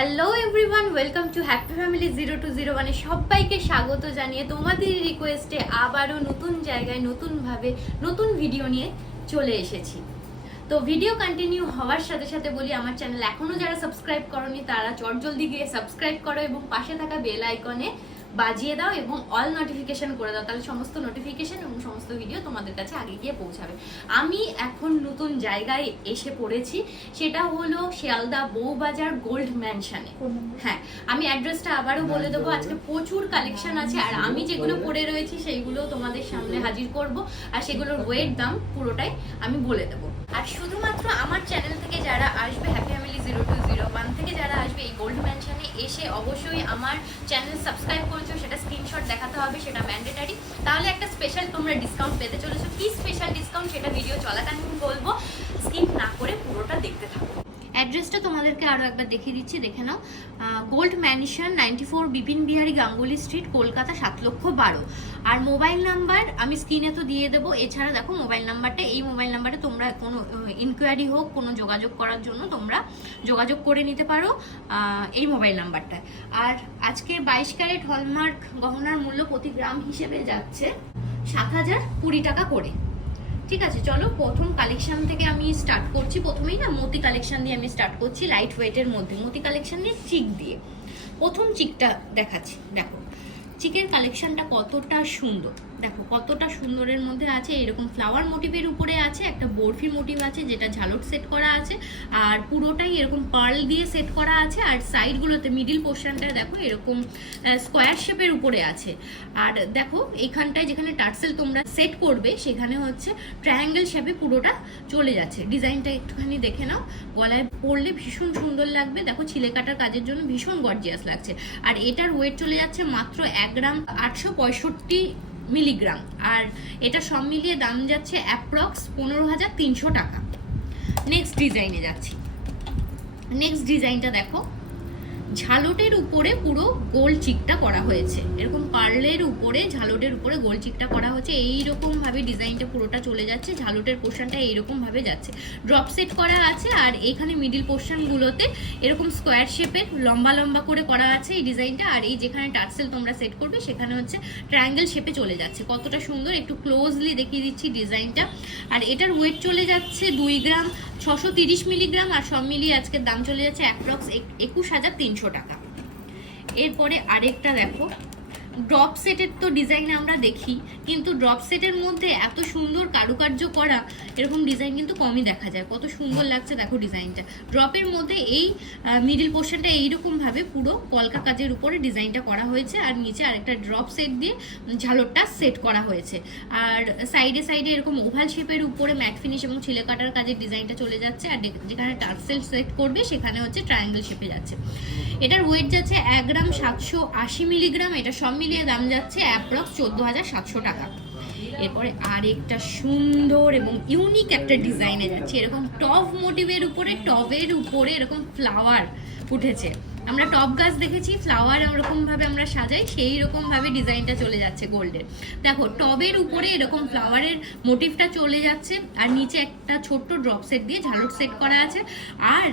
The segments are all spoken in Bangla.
Hello everyone welcome to happy family zero two zero মানে সবাইকে স্বাগত জানিয়ে তোমাদের রিকোয়েস্টে আবারও নতুন জায়গায় নতুনভাবে নতুন ভিডিও নিয়ে চলে এসেছি। তো ভিডিও কন্টিনিউ হওয়ার সাথে সাথে বলি, আমার চ্যানেল এখনও যারা সাবস্ক্রাইব করনি, তারা চটজলদি গিয়ে সাবস্ক্রাইব করো এবং পাশে থাকা বেল আইকনে বাজিয়ে দাও এবং অল নোটিফিকেশন করে দাও তাহলে সমস্ত নোটিফিকেশন এবং সমস্ত ভিডিও তোমাদের কাছে আগে গিয়ে পৌঁছাবে। আমি এখন নতুন জায়গায় এসে পড়েছি সেটা হলো শিয়ালদা বউবাজার গোল্ড ম্যানশানে হ্যাঁ আমি অ্যাড্রেসটা আবারও বলে দেবো আজকে প্রচুর কালেকশন আছে আর আমি যেগুলো পড়ে রয়েছি সেইগুলো তোমাদের সামনে হাজির করব আর সেগুলোর ওয়েট দাম পুরোটাই আমি বলে দেবো। আর শুধুমাত্র আমার চ্যানেল থেকে যারা আসবে happy family zero two zero থেকে যারা আসবে এই গোল্ড ম্যানশানে এসে অবশ্যই আমার চ্যানেল সাবস্ক্রাইব করেছ, সেটা স্ক্রিনশট দেখাতে হবে, সেটা ম্যান্ডেটারি তাহলে একটা স্পেশাল তোমরা ডিসকাউন্ট পেতে চলেছো। কি স্পেশাল ডিসকাউন্ট সেটা ভিডিও চলাকালীন বলব? স্কিপ না করে পুরোটা দেখতে থাকো। অ্যাড্রেসটা তোমাদেরকে আরও একবার দেখিয়ে দিচ্ছি, দেখে নাও। Gold mansion ninety four Bipin Behari Ganguly street Kolkata সাত লক্ষ বারো। আর মোবাইল নাম্বার আমি স্ক্রিনে তো দিয়ে দেবো। এছাড়া দেখো মোবাইল নাম্বারটা এই মোবাইল নাম্বারে তোমরা কোনো ইনকোয়ারি হোক, কোনো যোগাযোগ করার জন্য তোমরা যোগাযোগ করে নিতে পারো এই মোবাইল নাম্বারটায় আর আজকে বাইশ ক্যারেট হলমার্ক গহনার মূল্য প্রতি গ্রাম হিসেবে যাচ্ছে সাত হাজার কুড়ি টাকা করে। ঠিক আছে, চলো প্রথম কালেকশন থেকে আমি স্টার্ট করছি। প্রথমেই না মতি কালেকশন দিয়ে আমি স্টার্ট করছি লাইট ওয়েটের মধ্যে। মতি কালেকশন দিয়ে চিক দিয়ে। প্রথম চিকটা দেখাচ্ছি, দেখো। চিকের কালেকশনটা কতটা সুন্দর। দেখো, কতটা সুন্দরের মধ্যে আছে, এরকম ফ্লাওয়ার মোটিভের উপরে আছে, একটা বরফি মোটিভ আছে, যেটা ঝালট সেট করা আছে, আর পুরোটাই এরকম পার্ল দিয়ে সেট করা আছে, আর সাইডগুলোতে মিডিল পোর্শনটা দেখো, এরকম স্কোয়ার শেপের উপরে আছে। আর দেখো, এখানটায় যেখানে টার্সেল তোমরা সেট করবে, সেখানে হচ্ছে ট্রায়াঙ্গেল শেপে পুরোটা চলে যাচ্ছে। ডিজাইনটা একটুখানি দেখে নাও, গলায় পরলে ভীষণ সুন্দর লাগবে। দেখো, ছিলে কাটার কাজের জন্য ভীষণ গর্জিয়াস লাগছে। আর এটার ওয়েট চলে যাচ্ছে মাত্র এক গ্রাম আটশো পঁয়ষট্টি মিলিগ্রাম। আর এটা সব মিলিয়ে দাম যাচ্ছে অ্যাপ্রক্স পনেরো হাজার তিনশো টাকা। নেক্সট ডিজাইনে যাচ্ছি। নেক্সট ডিজাইনটা দেখো। ঝালটের উপরে পুরো গোল চিকটা করা হয়েছে। এরকম পার্লের উপরে, ঝালটের উপরে গোল চিকটা করা হচ্ছে। এইরকম ভাবে ডিজাইনটা পুরোটা চলে যাচ্ছে। ঝালটের পোর্শনটা এইরকম ভাবে যাচ্ছে। ড্রপ সেট করা আছে আর এখানে মিডিল পোর্শনগুলোতে এরকম স্কোয়ার শেপের লম্বা লম্বা করে করা আছে এই ডিজাইনটা। আর এই যেখানে টার্সেল তোমরা সেট করবে, সেখানে হচ্ছে ট্রায়াঙ্গেল শেপে চলে যাচ্ছে। কতটা সুন্দর, একটু ক্লোজলি দেখিয়ে দিচ্ছি ডিজাইনটা। আর এটার ওয়েট চলে যাচ্ছে দুই গ্রাম। ছশো তিরিশ মিলিগ্রাম আর সব মিলিয়ে আজকের দাম চলে যাচ্ছে অ্যাপ্রক্স একুশ হাজার তিনশো টাকা। এরপরে আরেকটা দেখো। ড্রপ সেটের তো ডিজাইন আমরা দেখি কিন্তু ড্রপ সেটের মধ্যে এত সুন্দর কারুকার্য করা এরকম ডিজাইন কিন্তু কমই দেখা যায়। কত সুন্দর লাগছে দেখো ডিজাইনটা ড্রপের মধ্যে এই মিডিল পোর্শনটা এইরকম ভাবে পুরো কলকা কাজের উপরে ডিজাইনটা করা হয়েছে আর নিচে আরেকটা ড্রপ সেট দিয়ে ঝালরটা সেট করা হয়েছে। আর সাইডে সাইডে এরকম ওভাল শেপের উপরে ম্যাট ফিনিশ এবং ছিলে কাটার কাজের ডিজাইনটা চলে যাচ্ছে আর যেখানে টার্সেল সেট করবে সেখানে হচ্ছে ট্রায়াঙ্গেল শেপে যাচ্ছে। এটার ওয়েট যাচ্ছে এক গ্রাম সাতশো আশি মিলিগ্রাম এটা সব মিলিয়ে দাম যাচ্ছে অ্যাপ্রক্স চোদ্দ হাজার সাতশো টাকা। এরপরে আরেকটা সুন্দর এবং ইউনিক একটা ডিজাইনে যাচ্ছে। এরকম টপ মোটিভের উপরে টবের উপরে এরকম ফ্লাওয়ার উঠেছে। আমরা টপ গাছ দেখেছি ফ্লাওয়ার এরকম ভাবে আমরা সাজাই, সেই রকম ভাবে ডিজাইনটা চলে যাচ্ছে গোল্ডের দেখো টবের উপরে এরকম ফ্লাওয়ারের মোটিভটা চলে যাচ্ছে, আর নিচে একটা ছোট্ট ড্রপ সেট দিয়ে ঝালট সেট করা আছে। আর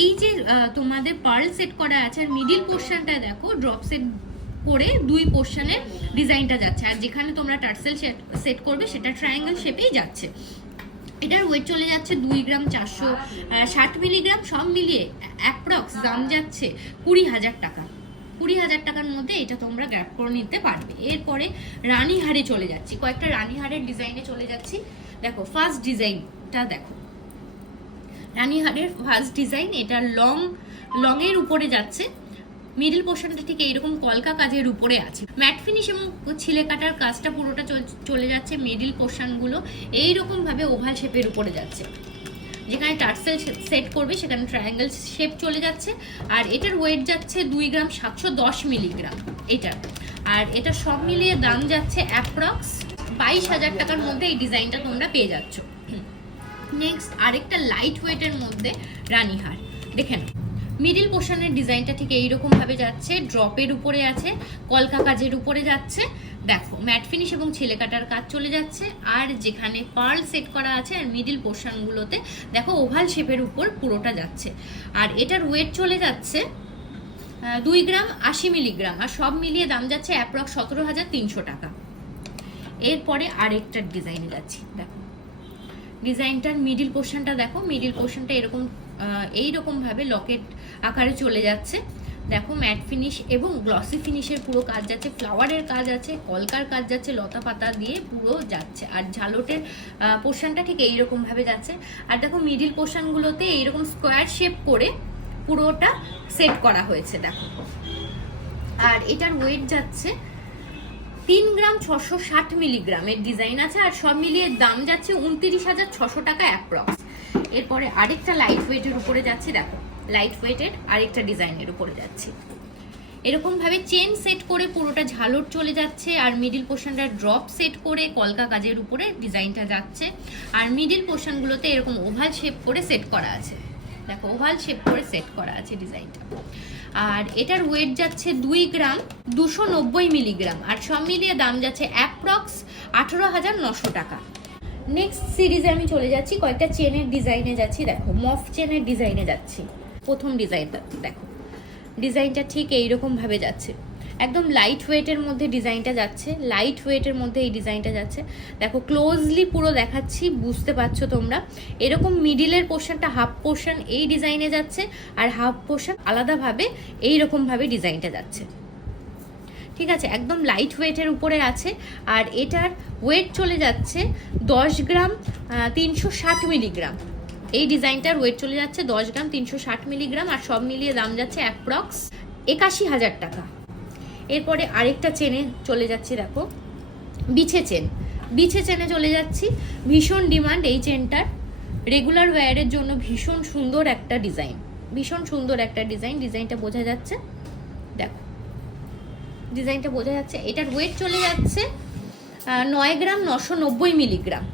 এই যে তোমাদের পার্ল সেট করা আছে, আর মিডিল পোর্শনটা দেখো ড্রপ সেট করে দুই পোর্শনের ডিজাইনটা যাচ্ছে। আর যেখানে তোমরা টার্সেল সেট করবে সেটা ট্রায়াঙ্গেল শেপেই যাচ্ছে। এটার ওয়েট চলে যাচ্ছে দুই গ্রাম চারশো ষাট মিলিগ্রাম সব মিলিয়ে অ্যাপ্রক্স দাম যাচ্ছে কুড়ি হাজার টাকা। কুড়ি হাজার টাকার মধ্যে এটা তোমরা গ্র্যাপ করে নিতে পারবে। এরপরে রানীহারে চলে যাচ্ছি। কয়েকটা রানীহারের ডিজাইনে চলে যাচ্ছি। দেখো ফার্স্ট ডিজাইনটা দেখো। রানীহারের ফার্স্ট ডিজাইন এটা লং লং এর উপরে যাচ্ছে। মিডল পোর্শনটা ঠিক এইরকম কলকা কাজের উপরে আছে। ম্যাট ফিনিশ এবং ছিলে কাটার কাজটা পুরোটা চল- যাচ্ছে মিডিল পোর্শনগুলো এইরকম ভাবে ওভাল শেপের উপরে যাচ্ছে। যেখানে টার্সেল সেট করবে, সেখানে ট্রায়াঙ্গেল শেপ চলে যাচ্ছে। আর এটার ওয়েট যাচ্ছে দুই গ্রাম সাতশো দশ মিলিগ্রাম এটার। আর এটা সব মিলিয়ে দাম যাচ্ছে অ্যাপ্রক্স বাইশ হাজার টাকার মধ্যে এই ডিজাইনটা তোমরা পেয়ে যাচ্ছ। নেক্সট আরেকটা লাইট ওয়েটের মধ্যে রানীহার। দেখে নাও। মিডিল পোর্শনের ডিজাইনটা ঠিক এইরকমভাবে যাচ্ছে, ড্রপের উপরে আছে, কলকা কাজের উপরে যাচ্ছে। দেখো, ম্যাট ফিনিশ এবং ছেলে কাটার কাজ চলে যাচ্ছে, আর যেখানে পার্ল সেট করা আছে আর মিডিল পোর্শনগুলোতে, দেখো ওভাল শেপের উপর পুরোটা যাচ্ছে। আর এটার ওয়েট চলে যাচ্ছে দুই গ্রাম আশি মিলিগ্রাম, আর সব মিলিয়ে দাম যাচ্ছে অ্যাপ্রক্স সতেরো হাজার তিনশো টাকা। এরপরে আরেকটা ডিজাইনে যাচ্ছি, দেখো। ডিজাইনটার মিডিল পোর্শনটা দেখো, মিডিল পোর্শনটা এরকম এইরকম ভাবে লকেট আকারে চলে যাচ্ছে। দেখো ম্যাট ফিনিশ এবং গ্লসি ফিনিশের পুরো কাজ যাচ্ছে, ফ্লাওয়ারের কাজ আছে, কলকার কাজ যাচ্ছে, লতা পাতা দিয়ে পুরো যাচ্ছে। আর ঝালটের পোর্শনটা ঠিক এইরকম ভাবে যাচ্ছে। আর দেখো মিডিল পোর্শনগুলোতে এইরকম স্কোয়ার শেপ করে পুরোটা সেট করা হয়েছে, দেখো। আর এটার ওয়েট যাচ্ছে তিন গ্রাম ছশো ষাট মিলিগ্রামের ডিজাইন আছে আর সব মিলিয়ে দাম যাচ্ছে উনত্রিশ হাজার ছশো টাকা অ্যাপ্রক্স। এরপরে আরেকটা লাইট ওয়েটের উপরে যাচ্ছে, দেখো লাইট ওয়েটের আরেকটা ডিজাইনের উপরে যাচ্ছে। এরকম ভাবে চেন সেট করে পুরোটা ঝালর চলে যাচ্ছে, আর মিডিল পোর্শনটা ড্রপ সেট করে কলকা কাজের উপরে ডিজাইনটা যাচ্ছে, আর মিডিল পোর্শনগুলোতে এরকম ওভাল শেপ করে সেট করা আছে। দেখো ওভাল শেপ করে সেট করা আছে ডিজাইনটা আর এটার ওয়েট যাচ্ছে দুই গ্রাম, দুশো মিলিগ্রাম আর সব মিলিয়ে দাম যাচ্ছে অ্যাপ্রক্স আঠেরো হাজার নশো টাকা। নেক্সট সিরিজে আমি চলে যাচ্ছি, কয়েকটা চেনের ডিজাইনে যাচ্ছি, দেখো মফ চেনের ডিজাইনে যাচ্ছি। প্রথম ডিজাইনটা দেখো। ডিজাইনটা ঠিক এইরকমভাবে যাচ্ছে। একদম লাইট ওয়েটের মধ্যে ডিজাইনটা যাচ্ছে লাইট ওয়েটের মধ্যে এই ডিজাইনটা যাচ্ছে। দেখো ক্লোজলি পুরো দেখাচ্ছি, বুঝতে পারছ তোমরা। এরকম মিডিলের পোর্শনটা হাফ পোর্শন এই ডিজাইনে যাচ্ছে, আর হাফ পোর্শন আলাদাভাবে এইরকমভাবে ডিজাইনটা যাচ্ছে। ঠিক আছে, একদম লাইট ওয়েটের উপরে আছে। আর এটার ওয়েট চলে যাচ্ছে দশ গ্রাম তিনশো ষাট মিলিগ্রাম এই ডিজাইনটার ওয়েট চলে যাচ্ছে দশ গ্রাম, তিনশো ষাট মিলিগ্রাম আর সব মিলিয়ে দাম যাচ্ছে অ্যাপ্রক্স একাশি হাজার টাকা। এরপরে আরেকটা চেনে চলে যাচ্ছি, দেখো। বিছে চেন। বিছে চেনে চলে যাচ্ছি। ভীষণ ডিমান্ড এই চেনটার। রেগুলার ওয়্যারের জন্য ভীষণ সুন্দর একটা ডিজাইন। ভীষণ সুন্দর একটা ডিজাইন। ডিজাইনটা বোঝা যাচ্ছে। দেখো। ডিজাইনটা বোঝা যাচ্ছে। এটার ওয়েট চলে যাচ্ছে নয় গ্রাম নশো নব্বই মিলিগ্রাম।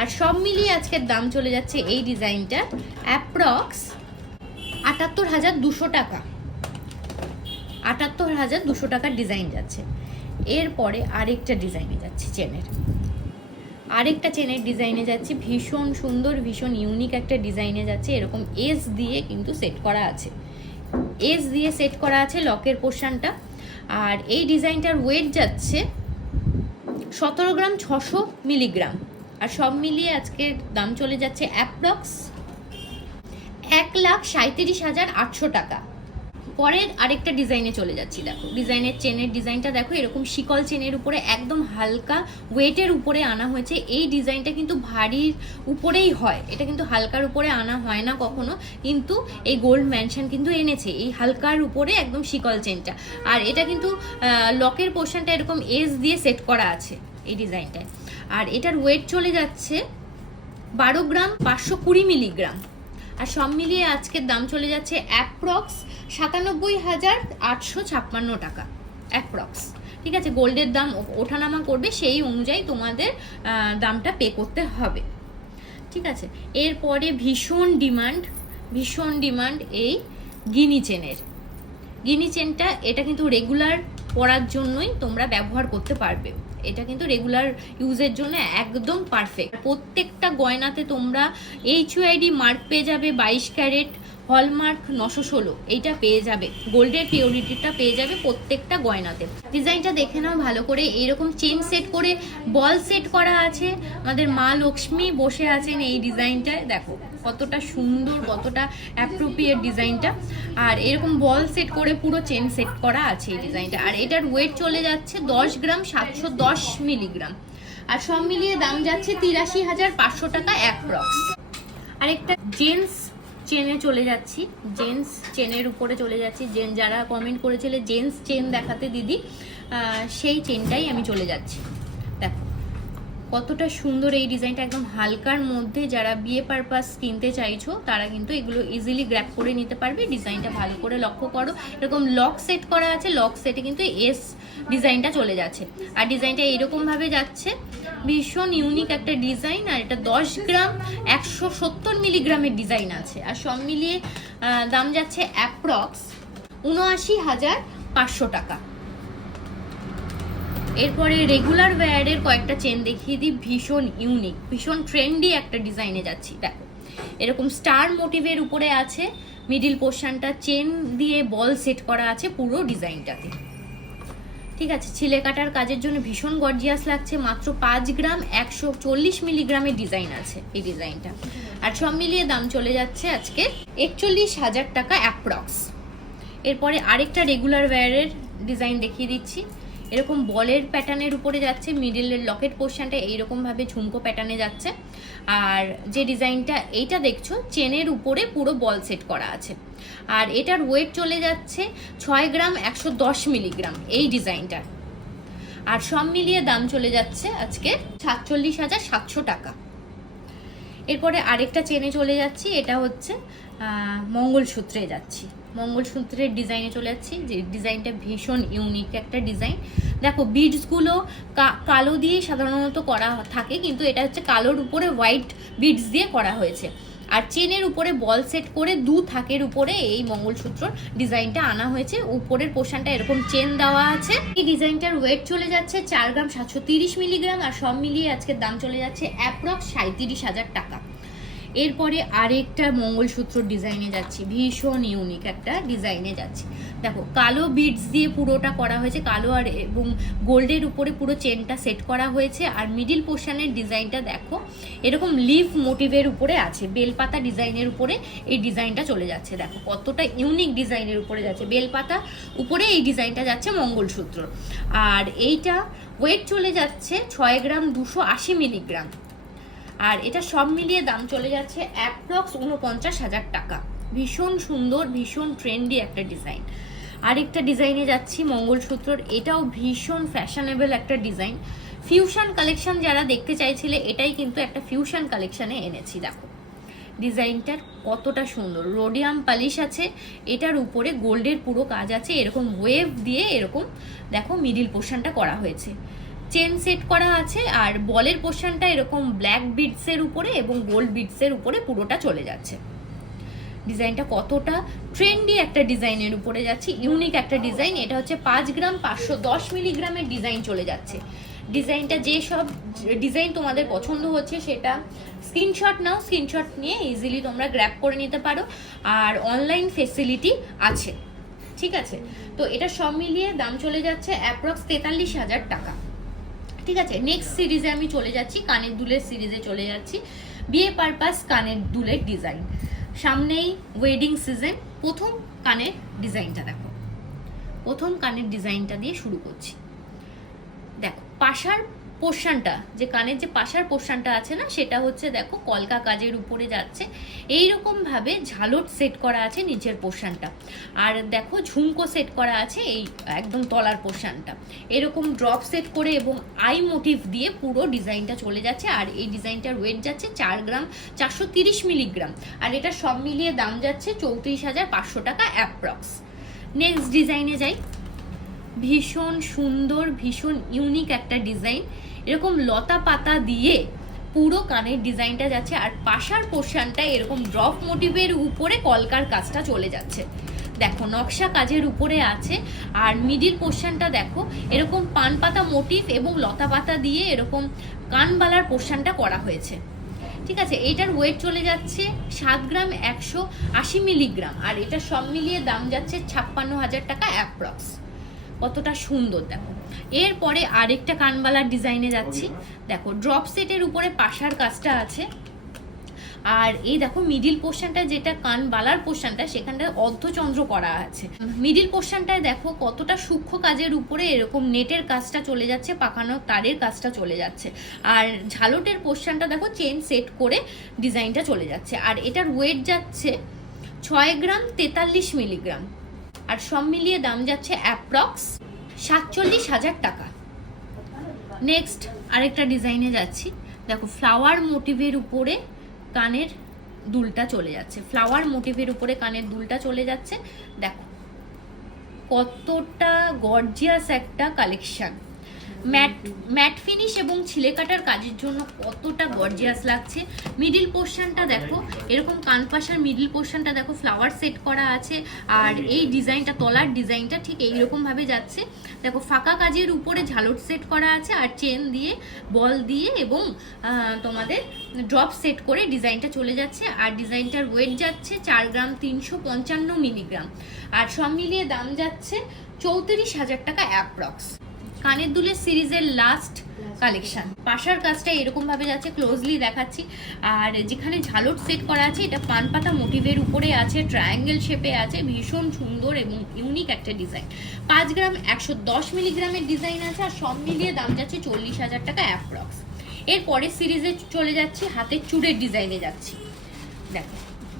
আর সব মিলিয়ে আজকের দাম চলে যাচ্ছে এই ডিজাইনটা। অ্যাপ্রক্স আটাত্তর হাজার দুশো টাকা। আটাত্তর হাজার দুশো টাকার ডিজাইন যাচ্ছে। এরপরে আরেকটা ডিজাইনে যাচ্ছে চেনের। আরেকটা চেনের ডিজাইনে যাচ্ছে। ভীষণ সুন্দর, ভীষণ ইউনিক একটা ডিজাইনে যাচ্ছে। এরকম এস দিয়ে কিন্তু সেট করা আছে। এস দিয়ে সেট করা আছে লকের পোর্শনটা আর এই ডিজাইনটার ওয়েট যাচ্ছে সতেরো গ্রাম ছশো মিলিগ্রাম। আর সব মিলিয়ে আজকের দাম চলে যাচ্ছে অ্যাপ্রক্স এক লাখ সাঁত্রিশ হাজার আটশো টাকা। পরের আরেকটা ডিজাইনে চলে যাচ্ছি, দেখো। ডিজাইনের চেনের ডিজাইনটা দেখো, এরকম শিকল চেনের উপরে একদম হালকা ওয়েটের উপরে আনা হয়েছে। এই ডিজাইনটা কিন্তু ভারীর উপরেই হয়। এটা কিন্তু হালকার উপরে আনা হয় না কখনো, কিন্তু এই গোল্ড ম্যানশন কিন্তু এনেছে, এই হালকার উপরে একদম শিকল চেনটা। আর এটা কিন্তু লকের পোর্শনটা এরকম এস দিয়ে সেট করা আছে এই ডিজাইনটায়। আর এটার ওয়েট চলে যাচ্ছে বারো গ্রাম পাঁচশো কুড়ি মিলিগ্রাম। আর সব মিলিয়ে আজকের দাম চলে যাচ্ছে অ্যাপ্রক্স সাতানব্বই হাজার আটশো ছাপ্পান্ন টাকা অ্যাপ্রক্স ঠিক আছে, গোল্ডের দাম ওঠানামা করবে, সেই অনুযায়ী তোমাদের দামটা পে করতে হবে। ঠিক আছে, এরপরে ভীষণ ডিমান্ড ভীষণ ডিমান্ড এই গিনি চেনের। গিনি চেনটা এটা কিন্তু রেগুলার পরার জন্যই তোমরা ব্যবহার করতে পারবে। এটা কিন্তু রেগুলার ইউজের জন্য একদম পারফেক্ট প্রত্যেকটা গয়নাতে তোমরা এইচ আইডি মার্ক পেয়ে যাবে বাইশ ক্যারেট। হলমার্ক নশো ষোলো। এইটা পেয়ে যাবে। গোল্ডের পিওরিটিটা পেয়ে যাবে প্রত্যেকটা গয়নাতে। ডিজাইনটা দেখে নাও ভালো করে। এইরকম চেন সেট করে বল সেট করা আছে। আমাদের মা লক্ষ্মী বসে আছেন এই ডিজাইনটায়। দেখো, কতটা সুন্দর, কতটা অ্যাপ্রোপ্রিয়েট ডিজাইনটা। আর এরকম বল সেট করে পুরো চেন সেট করা আছে এই ডিজাইনটা। আর এটার ওয়েট চলে যাচ্ছে দশ গ্রাম সাতশো দশ মিলিগ্রাম আর সব মিলিয়ে দাম যাচ্ছে তিরাশি হাজার পাঁচশো টাকা অ্যাপ্রক্স আরেকটা জেন্টস চেনে চলে যাচ্ছি জেন্টস চেনের উপরে চলে যাচ্ছি জেন যারা কমেন্ট করেছিলে জেন্টস চেন দেখাতে দিদি সেই চেনটাই আমি চলে যাচ্ছি। দেখো, কতটা সুন্দর এই ডিজাইনটা, একদম হালকার মধ্যে যারা বিয়ে পারপাস কিনতে চাইছো, তারা কিন্তু এগুলো ইজিলি গ্র্যাপ করে নিতে পারবে। ডিজাইনটা ভালো করে লক্ষ্য করো। এরকম লক সেট করা আছে লক সেটে কিন্তু এস ডিজাইনটা চলে যাচ্ছে। আর ডিজাইনটা এইরকমভাবে যাচ্ছে ভীষণ ইউনিক একটা ডিজাইন আর এটা দশ গ্রাম, একশো সত্তর মিলিগ্রামের ডিজাইন আছে। আর সব মিলিয়ে দাম যাচ্ছে অ্যাপ্রক্স উনআশি হাজার পাঁচশো টাকা। এরপরে রেগুলার ওয়্যারের কয়েকটা চেন দেখিয়ে দিই, ভীষণ ইউনিক ভীষণ ট্রেন্ডি একটা ডিজাইনে যাচ্ছি, দেখো। এরকম স্টার মোটিভের উপরে আছে মিডিল পোর্শনটা চেন দিয়ে বল সেট করা আছে পুরো ডিজাইনটাতে ঠিক আছে, ছিলে কাটার কাজের জন্য ভীষণ গর্জিয়াস লাগছে, মাত্র পাঁচ গ্রাম একশো চল্লিশ মিলিগ্রামের ডিজাইন আছে এই ডিজাইনটা আর সব মিলিয়ে দাম চলে যাচ্ছে আজকে একচল্লিশ হাজার টাকা অ্যাপ্রক্স এরপরে আরেকটা রেগুলার ওয়্যারের ডিজাইন দেখিয়ে দিচ্ছি। এরকম বলের প্যাটার্নের উপরে যাচ্ছে মিডিলের লকেট পোর্শনটা এইরকমভাবে ঝুমকো প্যাটার্নে যাচ্ছে। আর যে ডিজাইনটা এইটা দেখছ, চেনের উপরে পুরো বল সেট করা আছে। আর এটার ওয়েট চলে যাচ্ছে ছয় গ্রাম একশো দশ মিলিগ্রাম, এই ডিজাইনটার আর সব মিলিয়ে দাম চলে যাচ্ছে আজকে সাতচল্লিশ হাজার সাতশো টাকা। এরপরে আরেকটা চেনে চলে যাচ্ছি, এটা হচ্ছে মঙ্গলসূত্রে যাচ্ছি। মঙ্গলসূত্রের ডিজাইনে চলে যাচ্ছি। যে ডিজাইনটা ভীষণ ইউনিক একটা ডিজাইন। দেখো বিডসগুলো কালো দিয়ে সাধারণত করা থাকে, কিন্তু এটা হচ্ছে কালোর উপরে হোয়াইট বিডস দিয়ে করা হয়েছে। আর চেনের উপরে বল সেট করে দু থাকের উপরে এই মঙ্গলসূত্র ডিজাইনটা আনা হয়েছে। উপরের পোর্শনটা এরকম চেন দেওয়া আছে। এই ডিজাইনটার ওয়েট চলে যাচ্ছে চার গ্রাম সাতশো মিলিগ্রাম আর সব মিলিয়ে আজকের দাম চলে যাচ্ছে অ্যাপ্রক্স সাঁত্রিশ হাজার টাকা। এরপরে আরেকটা মঙ্গলসূত্র ডিজাইনে যাচ্ছি, ভীষণ ইউনিক একটা ডিজাইনে যাচ্ছি। দেখো, কালো বিডস দিয়ে পুরোটা করা হয়েছে, কালো আর এবং গোল্ডের উপরে পুরো চেনটা সেট করা হয়েছে আর মিডিল পোর্শনের ডিজাইনটা দেখো, এরকম লিফ মোটিভের উপরে আছে, বেলপাতা ডিজাইনের উপরে এই ডিজাইনটা চলে যাচ্ছে। দেখো, কতটা ইউনিক ডিজাইনের উপরে যাচ্ছে, বেলপাতা উপরে এই ডিজাইনটা যাচ্ছে মঙ্গলসূত্র। আর এইটা ওয়েট চলে যাচ্ছে ছয় গ্রাম দুশো আশি মিলিগ্রাম আর এটা সব মিলিয়ে দাম চলে যাচ্ছে অ্যাপ্রক্স উনপঞ্চাশ হাজার টাকা। ভীষণ সুন্দর, ভীষণ ট্রেন্ডি একটা ডিজাইন আরেকটা ডিজাইনে যাচ্ছি, মঙ্গলসূত্রর। এটাও ভীষণ ফ্যাশনেবল একটা ডিজাইন ফিউশন কালেকশন যারা দেখতে চাইছিলে, এটাই কিন্তু একটা ফিউশন কালেকশানে এনেছি, দেখো। ডিজাইনটার কতটা সুন্দর। রোডিয়াম পালিশ আছে, এটার উপরে গোল্ডের পুরো কাজ আছে, এরকম ওয়েভ দিয়ে এরকম, দেখো মিডিল পোর্শনটা করা হয়েছে। চেন সেট করা আছে আর বলের পোর্শনটা এরকম ব্ল্যাক বিডসের উপরে এবং গোল্ড বিডসের উপরে পুরোটা চলে যাচ্ছে। ডিজাইনটা কতটা ট্রেন্ডি একটা ডিজাইনের উপরে যাচ্ছে ইউনিক একটা ডিজাইন, এটা হচ্ছে পাঁচ গ্রাম পাঁচশো দশ মিলিগ্রামের ডিজাইন চলে যাচ্ছে। ডিজাইনটা যে সব ডিজাইন তোমাদের পছন্দ হচ্ছে সেটা স্ক্রিনশট নাও স্ক্রিনশট নিয়ে ইজিলি তোমরা গ্র্যাব করে নিতে পারো আর অনলাইন ফেসিলিটি আছে, ঠিক আছে? তো এটা সব মিলিয়ে দাম চলে যাচ্ছে অ্যাপ্রক্স তেতাল্লিশ হাজার টাকা। ঠিক আছে নেক্সট সিরিজে আমি চলে যাচ্ছি, কানের দুলের সিরিজে চলে যাচ্ছি। বিয়ে পারপাস কানের দুলের ডিজাইন সামনেই ওয়েডিং সিজন প্রথম কানের ডিজাইনটা দেখো। প্রথম কানের ডিজাইনটা দিয়ে শুরু করছি। দেখো, পাশার পোর্শনটা, যে কানের যে পাশার পোর্শনটা আছে না, সেটা হচ্ছে দেখো কলকা কাজের উপরে যাচ্ছে। এইরকম ভাবে ঝালট সেট করা আছে নিচের পোর্শনটা। আর দেখো ঝুমকো সেট করা আছে এই একদম তলার পোর্শনটা। এরকম ড্রপ সেট করে এবং আই মোটিভ দিয়ে পুরো ডিজাইনটা চলে যাচ্ছে। আর এই ডিজাইনটার ওয়েট যাচ্ছে চার গ্রাম চারশো তিরিশ মিলিগ্রাম। আর এটা সব মিলিয়ে দাম যাচ্ছে চৌত্রিশ হাজার পাঁচশো টাকা অ্যাপ্রক্স। নেক্সট ডিজাইনে যাই। ভীষণ সুন্দর, ভীষণ ইউনিক একটা ডিজাইন। এরকম লতা পাতা দিয়ে পুরো কানের ডিজাইনটা যাচ্ছে আর পাশার পোর্শনটা এরকম ড্রপ মোটিভের উপরে কলকার কাজটা চলে যাচ্ছে। দেখো, নকশা কাজের উপরে আছে আর মিডিল পোর্শনটা দেখো, এরকম পান পাতা মোটিভ এবং লতা পাতা দিয়ে এরকম কানবালার পোর্শনটা করা হয়েছে। ঠিক আছে, এটার ওয়েট চলে যাচ্ছে সাত গ্রাম একশো আশি মিলিগ্রাম আর এটা সব মিলিয়ে দাম যাচ্ছে ছাপ্পান্ন হাজার টাকা অ্যাপ্রক্স কতটা সুন্দর, দেখো। এরপরে আরেকটা কানবালার ডিজাইনে যাচ্ছি। দেখো ড্রপ সেটের উপরে পাশার কাজটা আছে। আর এই দেখো মিডিল পোর্শনটা যেটা কান বালার পোর্শনটা সেখানটা অর্ধচন্দ্র করা আছে। মিডিল পোর্শনটায় দেখো কতটা সূক্ষ্ম কাজের উপরে এরকম নেটের কাজটা চলে যাচ্ছে পাকানো তারের কাজটা চলে যাচ্ছে। আর ঝালটের পোর্শনটা দেখো চেন সেট করে ডিজাইনটা চলে যাচ্ছে। আর এটার ওয়েট যাচ্ছে ছয় গ্রাম তেতাল্লিশ মিলিগ্রাম আর সব মিলিয়ে দাম যাচ্ছে অ্যাপ্রক্স সাতচল্লিশ হাজার টাকা। নেক্সট আরেকটা ডিজাইনে যাচ্ছি। দেখো ফ্লাওয়ার মোটিভের উপরে কানের দুলটা চলে যাচ্ছে। ফ্লাওয়ার মোটিভের উপরে কানের দুলটা চলে যাচ্ছে। দেখো, কতটা গর্জিয়াস একটা কালেকশন ম্যাট ম্যাট ফিনিশ এবং ছিলে কাটার কাজের জন্য কতটা গর্জিয়াস লাগছে। মিডিল পোর্শনটা দেখো, এরকম কানপাশার মিডিল পোর্শনটা দেখো ফ্লাওয়ার সেট করা আছে, আর এই ডিজাইনটা তলার ডিজাইনটা ঠিক এইরকমভাবে যাচ্ছে। দেখো, ফাঁকা কাজের উপরে ঝালট সেট করা আছে, আর চেন দিয়ে বল দিয়ে এবং তোমাদের ড্রপ সেট করে ডিজাইনটা চলে যাচ্ছে। আর ডিজাইনটার ওয়েট যাচ্ছে চার গ্রাম তিনশো পঞ্চান্ন মিলিগ্রাম আর সব মিলিয়ে দাম যাচ্ছে চৌত্রিশ হাজার টাকা অ্যাপ্রক্স কানের দুলের সিরিজের লাস্ট কালেকশন পাশার কাজটা এরকম ভাবে যাচ্ছে ক্লোজলি দেখাচ্ছি। আর যেখানে ঝালট সেট করা আছে, এটা পান পাতা মোটিভের উপরে আছে ট্রায়াঙ্গেল শেপে আছে, ভীষণ সুন্দর এবং ইউনিক একটা ডিজাইন পাঁচ গ্রাম একশো দশ মিলিগ্রামের ডিজাইন আছে আর সব মিলিয়ে দাম যাচ্ছে চল্লিশ হাজার টাকা অ্যাপ্রক্স এরপরে সিরিজে চলে যাচ্ছি, হাতের চুড়ের ডিজাইনে যাচ্ছি। দেখো,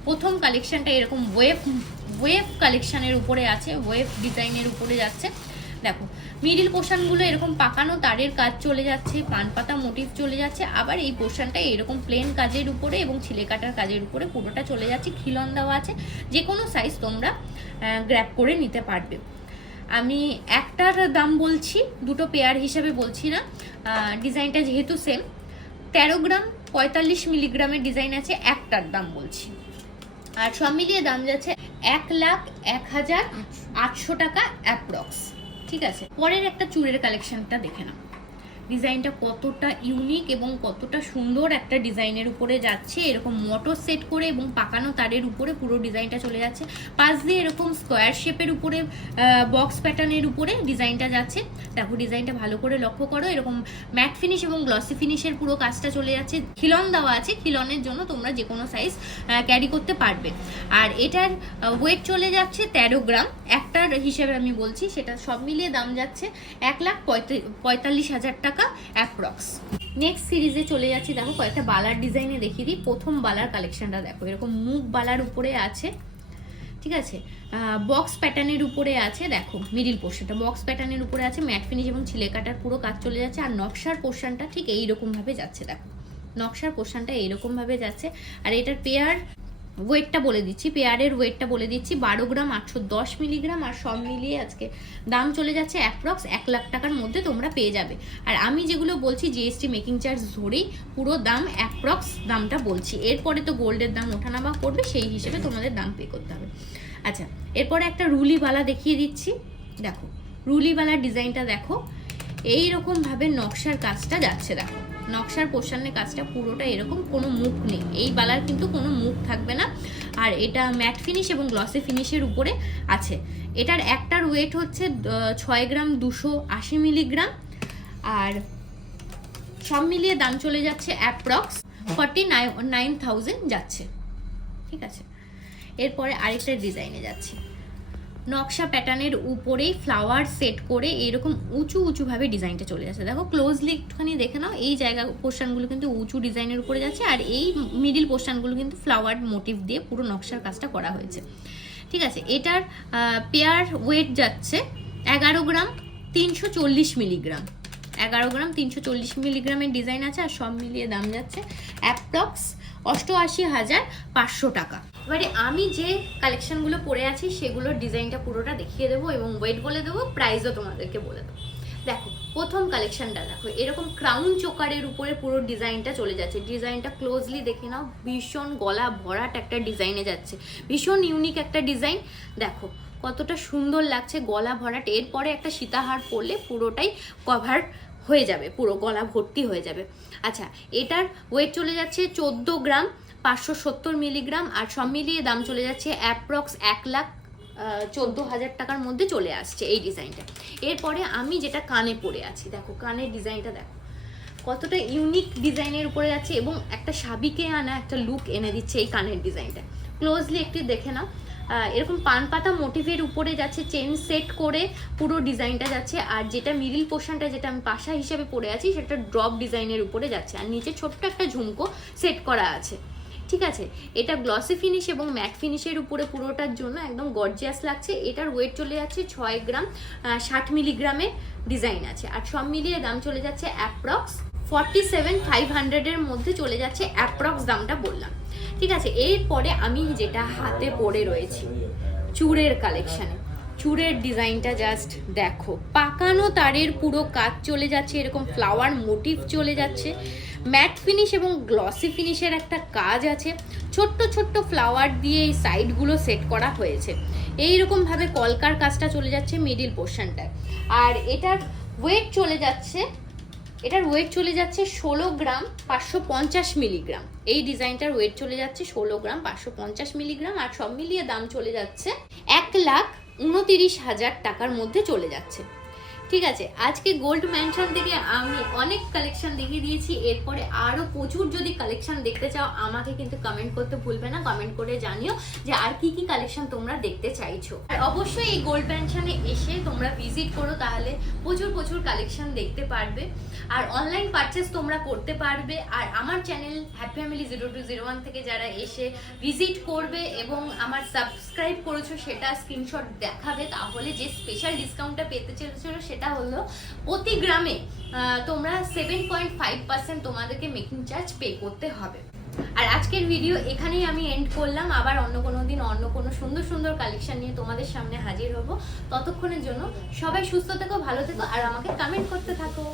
প্রথম কালেকশনটা এরকম ওয়েভ ওয়েভ কালেকশনের উপরে আছে ওয়েভ ডিজাইনের উপরে যাচ্ছে। দেখো মিডিল পোর্শনগুলো এরকম পাকানো তারের কাজ চলে যাচ্ছে, পান পাতা মোটিভ চলে যাচ্ছে, আবার এই পোর্শনটা এরকম প্লেন কাজের উপরে এবং ছিলে কাটার কাজের উপরে পুরোটা চলে যাচ্ছে, খিলন দেওয়া আছে, যে কোনো সাইজ তোমরা গ্র্যাপ করে নিতে পারবে। আমি একটার দাম বলছি, দুটো পেয়ার হিসাবে বলছি না ডিজাইনটা যেহেতু সেম তেরো গ্রাম, পঁয়তাল্লিশ মিলিগ্রামের ডিজাইন আছে, একটার দাম বলছি। আর সব মিলিয়ে দাম যাচ্ছে এক লাখ এক হাজার আটশো টাকা অ্যাপ্রক্স ঠিক আছে? পরের একটা চুড়ের কালেকশনটা দেখে নাও। ডিজাইনটা কতটা ইউনিক এবং কতটা সুন্দর একটা ডিজাইনের উপরে যাচ্ছে। এরকম মোটর সেট করে এবং পাকানো তারের উপরে পুরো ডিজাইনটা চলে যাচ্ছে। পাশ দিয়ে এরকম স্কোয়ার শেপের উপরে বক্স প্যাটার্নের উপরে ডিজাইনটা যাচ্ছে। দেখো ডিজাইনটা ভালো করে লক্ষ্য করো। এরকম ম্যাট ফিনিশ এবং গ্লসি ফিনিশের পুরো কাজটা চলে যাচ্ছে। খিলন দেওয়া আছে। খিলনের জন্য তোমরা যে কোনো সাইজ ক্যারি করতে পারবে। আর এটার ওয়েট চলে যাচ্ছে তেরো গ্রাম। একটার হিসেবে আমি বলছি, সেটা সব মিলিয়ে দাম যাচ্ছে এক লাখ পঁয়তা- পঁয়তাল্লিশ হাজার টাকা। অ্যাপ্রক্স নেক্সট সিরিজে চলে যাচ্ছি, দেখো কয়েকটা বালার ডিজাইনে দেখিয়ে দিই। প্রথম বালার কালেকশনটা দেখো, এরকম মুখ বালার উপরে আছে, ঠিক আছে? বক্স প্যাটার্নের উপরে আছে, দেখো মিডিল পোর্শনটা বক্স প্যাটার্নের উপরে আছে ম্যাট ফিনিশ এবং ছিলে কাটার পুরো কাজ চলে যাচ্ছে, আর নকশার পোর্শনটা ঠিক এইরকম ভাবে যাচ্ছে, দেখো। নকশার পোর্শনটা এইরকম ভাবে যাচ্ছে, আর এটার পেয়ার ওয়েটটা বলে দিচ্ছি পেয়ারের ওয়েটটা বলে দিচ্ছি, বারো গ্রাম, আটশো দশ মিলিগ্রাম আর সব মিলিয়ে আজকে দাম চলে যাচ্ছে অ্যাপ্রক্স এক লাখ টাকার মধ্যে তোমরা পেয়ে যাবে। আর আমি যেগুলো বলছি জিএসটি মেকিং চার্জ ধরেই পুরো দাম অ্যাপ্রক্স দামটা বলছি। এরপরে তো গোল্ডের দাম ওঠানামা করবে, সেই হিসেবে তোমাদের দাম পে করতে হবে। আচ্ছা এরপরে একটা রুলিওয়ালা দেখিয়ে দিচ্ছি। দেখো রুলিওয়ালার ডিজাইনটা দেখো। এই রকম ভাবে নকশার কাজটা যাচ্ছে, দেখো। নকশার পোর্শনের কাজটা পুরোটা এরকম, কোনো মুখ নেই। এই বালার কিন্তু কোনো মুখ থাকবে না। আর এটা ম্যাট ফিনিশ এবং গ্লসি ফিনিশের উপরে আছে। এটার একটার ওয়েট হচ্ছে ছয় গ্রাম দুশো আশি মিলিগ্রাম। আর সব মিলিয়ে দাম চলে যাচ্ছে অ্যাপ্রক্স ফর্টি নাইন যাচ্ছে। ঠিক আছে? এরপরে আরেকটা ডিজাইনে যাচ্ছি। নকশা প্যাটার্নের উপরেই ফ্লাওয়ার সেট করে এরকম উঁচু উঁচুভাবে ডিজাইনটা চলে যাচ্ছে দেখো ক্লোজলি একটুখানি দেখে নাও, এই জায়গা পোর্শনগুলো কিন্তু উঁচু ডিজাইনের উপরে যাচ্ছে আর এই মিডিল পোর্শনগুলো কিন্তু ফ্লাওয়ার মোটিভ দিয়ে পুরো নকশার কাজটা করা হয়েছে। ঠিক আছে, এটার পেয়ার ওয়েট যাচ্ছে এগারো গ্রাম তিনশো চল্লিশ মিলিগ্রাম এগারো গ্রাম তিনশো চল্লিশ মিলিগ্রামের ডিজাইন আছে আর সব মিলিয়ে দাম যাচ্ছে অ্যাপ্রক্স অষ্টআশি হাজার পাঁচশো টাকা। এবারে আমি যে কালেকশনগুলো পরে আছি, সেগুলোর ডিজাইনটা পুরোটা দেখিয়ে দেবো এবং ওয়েট বলে দেবো প্রাইসও তোমাদেরকে বলে দেবো। দেখো, প্রথম কালেকশনটা দেখো, এরকম ক্রাউন চোকারের উপরে পুরো ডিজাইনটা চলে যাচ্ছে। ডিজাইনটা ক্লোজলি দেখে নাও, ভীষণ গলা ভরাট একটা ডিজাইনে যাচ্ছে। ভীষণ ইউনিক একটা ডিজাইন দেখো, কতটা সুন্দর লাগছে গলা ভরাট। এরপরে একটা সীতাহার পরলে পুরোটাই কভার হয়ে যাবে, পুরো গলা ভর্তি হয়ে যাবে। আচ্ছা এটার ওয়েট চলে যাচ্ছে চোদ্দ গ্রাম। পাঁচশো সত্তর মিলিগ্রাম আর সব মিলিয়ে দাম চলে যাচ্ছে অ্যাপ্রক্স এক লাখ চোদ্দ হাজার টাকার মধ্যে চলে আসছে এই ডিজাইনটা। এরপরে আমি যেটা কানে পরে আছি দেখো কানের ডিজাইনটা দেখো। কতটা ইউনিক ডিজাইনের উপরে যাচ্ছে এবং একটা সাবিকে আনা একটা লুক এনে দিচ্ছে এই কানের ডিজাইনটা। ক্লোজলি একটু দেখে আহ, এরকম পান পাতা মোটিভের উপরে যাচ্ছে চেন সেট করে পুরো ডিজাইনটা যাচ্ছে আর যেটা মিডিল পোর্শনটা যেটা আমি পাশা হিসেবে পরে আছি সেটা ড্রপ ডিজাইনের উপরে যাচ্ছে। আর নিচে ছোট্ট একটা ঝুমকো সেট করা আছে। ঠিক আছে? এটা গ্লসি ফিনিশ এবং ম্যাট ফিনিশের উপরে পুরোটার জন্য একদম গর্জিয়াস লাগছে। এটার ওয়েট চলে যাচ্ছে ছয় গ্রাম ষাট মিলিগ্রামের ডিজাইন আছে। আর সব মিলিয়ে দাম চলে যাচ্ছে অ্যাপ্রক্স ফর্টি সেভেন ফাইভ হান্ড্রেডের মধ্যে চলে যাচ্ছে অ্যাপ্রক্স দামটা বললাম। ঠিক আছে? এরপরে আমি যেটা হাতে পড়ে রয়েছি, চূড়ের কালেকশানে চূড়ের ডিজাইনটা জাস্ট দেখো। পাকানো তারের পুরো কাজ চলে যাচ্ছে, এরকম ফ্লাওয়ার মোটিভ চলে যাচ্ছে। ম্যাট ফিনিশ এবং গ্লসি ফিনিশের একটা কাজ আছে। ছোট্ট ছোট্ট ফ্লাওয়ার দিয়ে এই সাইডগুলো সেট করা হয়েছে। এই এইরকমভাবে কলকার কাজটা চলে যাচ্ছে মিডিল পোর্শনটায় আর এটার ওয়েট চলে যাচ্ছে, এটার ওয়েট চলে যাচ্ছে ষোলো গ্রাম পাঁচশো পঞ্চাশ মিলিগ্রাম এই ডিজাইনটার ওয়েট চলে যাচ্ছে ষোলো গ্রাম পাঁচশো পঞ্চাশ মিলিগ্রাম আর সব মিলিয়ে দাম চলে যাচ্ছে এক লাখ উনতিরিশ হাজার টাকার মধ্যে চলে যাচ্ছে। ঠিক আছে, আজকে গোল্ড ম্যানশন থেকে আমি অনেক কালেকশন দেখিয়ে দিয়েছি, এরপরে আরও প্রচুর যদি কালেকশন দেখতে চাও, আমাকে কিন্তু কমেন্ট করতে ভুলবে না কমেন্ট করে জানিও যে আর কি কি কালেকশন তোমরা দেখতে চাইছো। আর অবশ্যই এই গোল্ড ম্যানশনে এসে তোমরা ভিজিট করো, তাহলে প্রচুর প্রচুর কালেকশন দেখতে পারবে। আর অনলাইন পারচেস তোমরা করতে পারবে। আর আমার channel happy family zero two zero one থেকে যারা এসে ভিজিট করবে এবং আমার সাবস্ক্রাইব করেছ, সেটা স্ক্রিনশট দেখাবে, তাহলে যে স্পেশাল ডিসকাউন্টটা পেতে চলেছিল সেটা হলো প্রতি গ্রামে তোমরা সেভেন পয়েন্ট ফাইভ পার্সেন্ট তোমাদেরকে মেকিং চার্জ পে করতে হবে। আর আজকের ভিডিও এখানেই আমি এন্ড করলাম। আবার অন্য কোনো দিন অন্য কোনো সুন্দর সুন্দর কালেকশন নিয়ে তোমাদের সামনে হাজির হব। ততক্ষণের জন্য সবাই সুস্থ থেকো, ভালো থেকো, আর আমাকে কমেন্ট করতে থাকো।